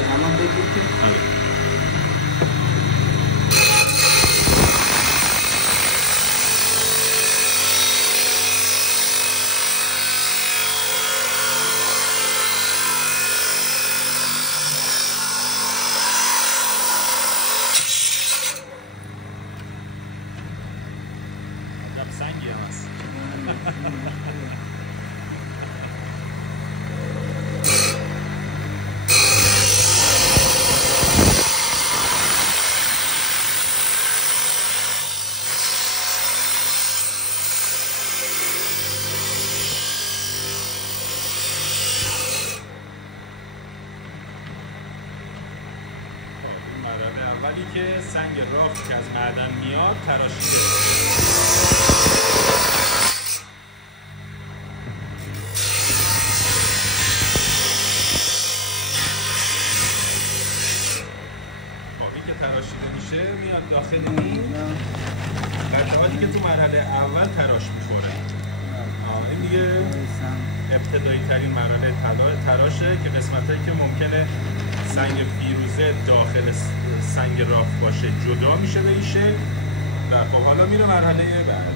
همان بگیر که سنگی هم هست. مرحله اولی که سنگ رافت که از معدن میاد تراشیده. تراشیده میشه میاد داخل این قطعاتی که تو مرحله اول تراش میخوره. این دیگه ابتدایی ترین مرحله تراشه که قسمت هایی که ممکنه سنگ فیروزه داخل سنگ راف باشه جدا میشه به این شکل. و خب حالا میره مرحله بعد.